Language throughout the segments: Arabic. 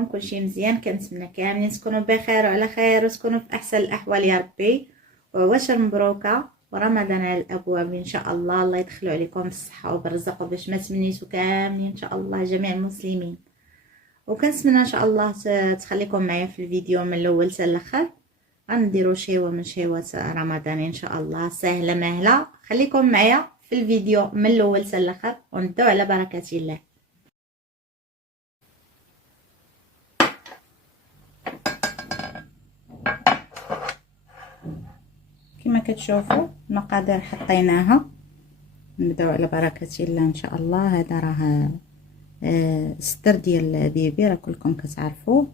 عليكم؟ كل شيء مزيان؟ كنتمنى كاملين تكونوا بخير وعلى خير وتكونوا في احسن الاحوال يا ربي. وعواشر مبروكه ورمضان على الابواب ان شاء الله. الله يدخلوا عليكم بالصحه وبالرزق وباش ما تمنيتوا كاملين ان شاء الله جميع المسلمين. وكنتمنى ان شاء الله تخليكم معايا في الفيديو من الاول حتى الاخر. غنديروا شيوه من شيوات رمضان ان شاء الله سهله مهله. خليكم معايا في الفيديو من الاول حتى الاخر ونبداو على بركه الله. كما كتشوفوا المقادير حطيناها. نبداو على بركه الله ان شاء الله. هذا راه ستر ديال بيبي، راه كلكم كتعرفوه.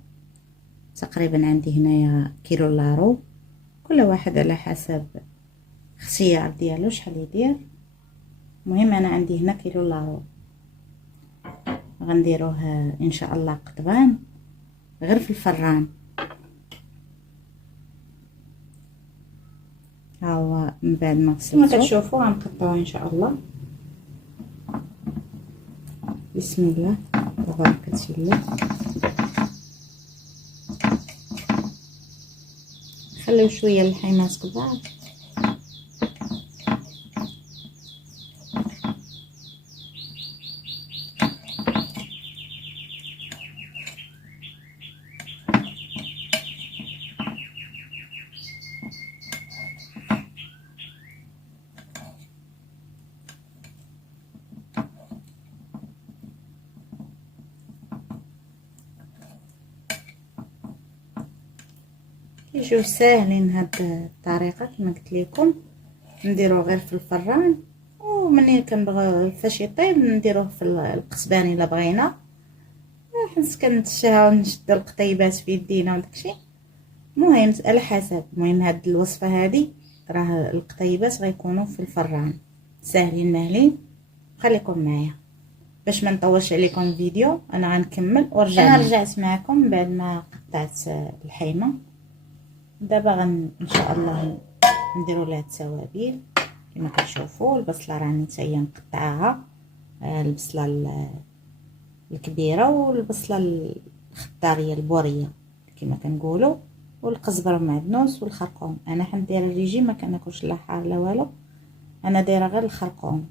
تقريبا عندي هنايا كيلو لارو، كل واحد على حسب اختيار ديالو شحال يدير. المهم انا عندي هنا كيلو لارو، غنديروه ان شاء الله قطبان غير في الفران. ها هو من بعد ما غسلته كما كتشوفوا غنقطعوه ان شاء الله. بسم الله تبارك الله. خليو شويه اللحيمات كبار. يجيو ساهلين هاد الطريقه كما قلت لكم. نديروه غير في الفران، ومنين كنبغيو فاش يطيب نديروه في القصبان الا بغينا. حيت كنتشاو نشدو القطيبات في يدينا وداكشي. المهم على حسب. المهم هاد الوصفه هادي راه القطيبات غيكونوا في الفران ساهلين ماهلين. خليكم معايا باش ما نطولش عليكم الفيديو. انا غنكمل ورجعنا. انا رجعت معكم بعد ما قطعت الحيمه. دابا ان شاء الله نديروا لها التوابل. كما كتشوفوا البصله راني حتى هي مقطعاها، البصله الكبيره والبصله الخضاريه البوريه كما كنقولوا، والقزبر والمعدنوس والخرقوم. انا حندير الريجيم ما كناكلش لا حار لا والو، انا دايره غير الخرقوم.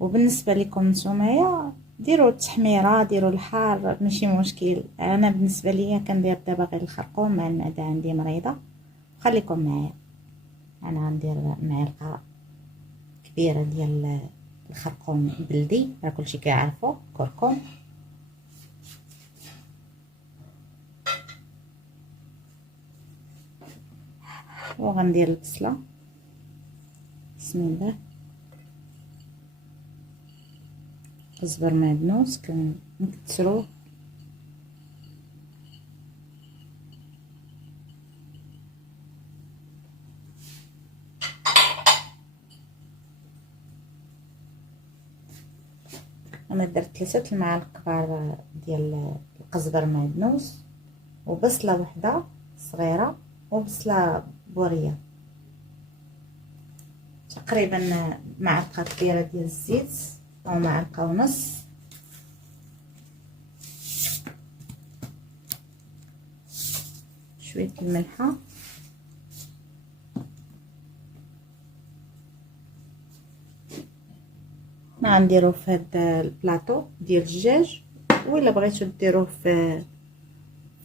وبالنسبه لكم نتوما ديروا التحميره ديروا الحار ماشي مشكل. انا بالنسبه ليا كندير دابا غير الخرقوم مع المعده عندي مريضه. خليكم معايا. انا غندير معلقه كبيره ديال الخرقوم بلدي، راه كلشي كيعرفو كركم. وغندير البصله. بسم الله. قزبر معدنوس كنكثروه. انا درت 3 المعالق كبار ديال القزبر معدنوس، وبصله وحده صغيره وبصله بوريه. تقريبا معلقه كبيره ديال الزيت او معلقه ونص. شويه الملحه. ما غنديروه في هذا البلاطو ديال الدجاج، ولا بغيتو ديروه في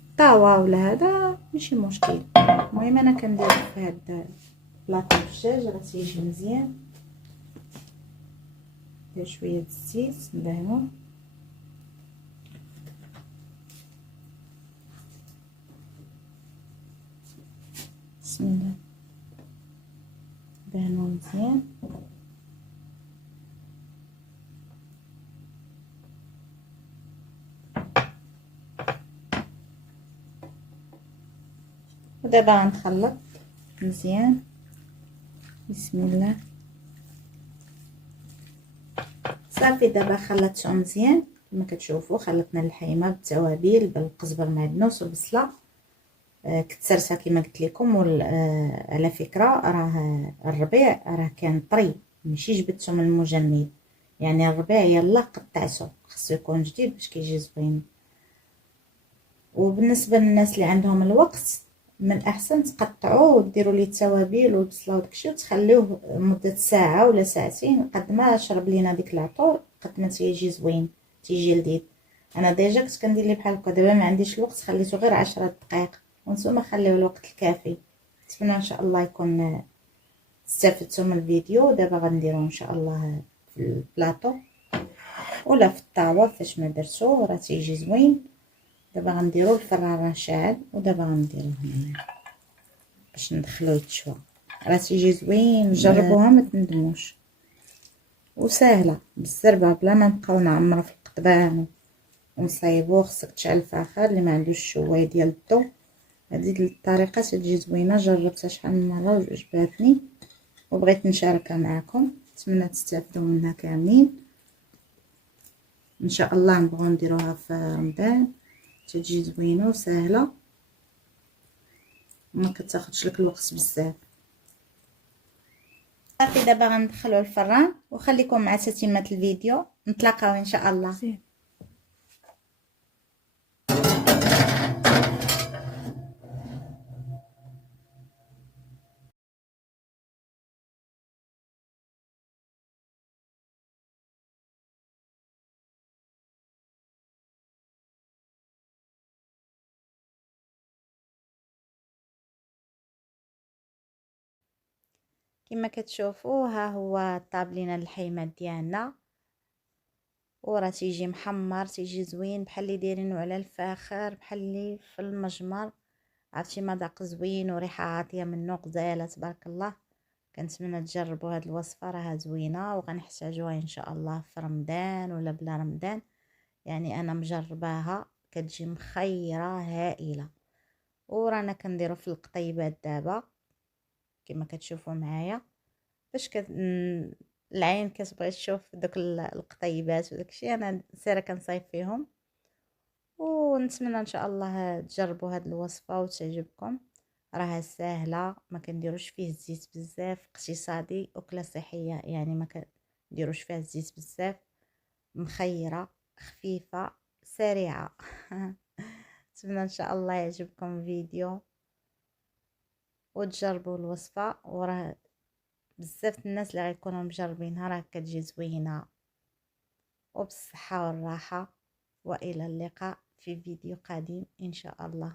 الطاوه ولا هذا ماشي مشكل. المهم انا كندير في هذا بلاطو الدجاج راه تيجي مزيان. ندير شويه الزيت ندهنوه. بسم الله. ندهنوه مزيان. ودابا غنخلط مزيان. بسم الله. صافي دابا خلطته مزيان كما كتشوفوا. خلطنا الحيمه بالتوابل بالقزبر المعدنوس والبصله. كثرتها كما قلت لكم. على فكره راه الربيع راه كان طري ماشي جبدته من المجمد، يعني الربيع يلا قطعته خصو يكون جديد باش كيجي زوين. وبالنسبه للناس اللي عندهم الوقت، من الاحسن تقطعوه وديروا ليه التوابل والبصله وداكشي وتخليوه مده ساعه ولا ساعتين، قد ما شرب لينا ديك العطور قد ما تيجي زوين، تيجي لذيذ. انا ديجا كنت كندير ليه بحال هكا، دابا ما عنديش الوقت خليته غير 10 دقائق، وانتم خليو الوقت الكافي. نتمنى ان شاء الله يكون استفدتوا من الفيديو. دابا غنديرو ان شاء الله في البلاطو ولا في الطاوه فاش ما درتو راه تيجي زوين. دابا غنديرو الفران راه شاعل، ودابا غنديروه هنايا باش ندخلوه يتشوى، راه تيجي زوين. جربوها ما تندموش، وسهله بالزربه بلا ما نبقاو نعمرو في القضبان ونصايبوه. خصك تشعل الفخار اللي ما عندوش الشوايه ديال الضو. هذه الطريقه تجي زوينه، جربتها شحال من مره وعجباتني وبغيت نشاركها معكم. نتمنى تستافدوا منها كاملين. ان شاء الله نبغوا نديروها في رمضان، تجي زوينه وسهله وما كتاخذش لك الوقت بزاف. صافي دابا غندخلو الفران وخليكم مع تتمه الفيديو. نتلاقاو ان شاء الله. كما كتشوفوا ها هو طاب لينا الحيمات ديالنا، وراه تيجي محمر، تيجي زوين بحال اللي دايرينو على الفاخر، بحال اللي في المجمر. عرفتي مذاق زوين وريحه عاطيه منه غزاله تبارك الله. كنتمنى تجربوا هاد الوصفه، راها زوينه وغنحتاجوها ان شاء الله في رمضان ولا بلا رمضان. يعني انا مجرباها كتجي مخيره هائله. ورانا كنديرو في القطيبات دابا كما كتشوفوا معايا، باش العين كتبغي تشوف دوك القطيبات وداكشي. انا سيره كنصايب فيهم، ونتمنى ان شاء الله تجربوا هاد الوصفه وتعجبكم. راها ساهله، ما كنديروش فيه الزيت بزاف، اقتصادي، اكله صحيه يعني ما كنديروش فيها الزيت بزاف، مخيره خفيفه سريعه. نتمنى ان شاء الله يعجبكم الفيديو وتجربوا الوصفه. وراه بزاف الناس اللي غيكونوا مجربينها راه كتجي زوينه وبالصحه والراحه. والى اللقاء في فيديو قادم ان شاء الله.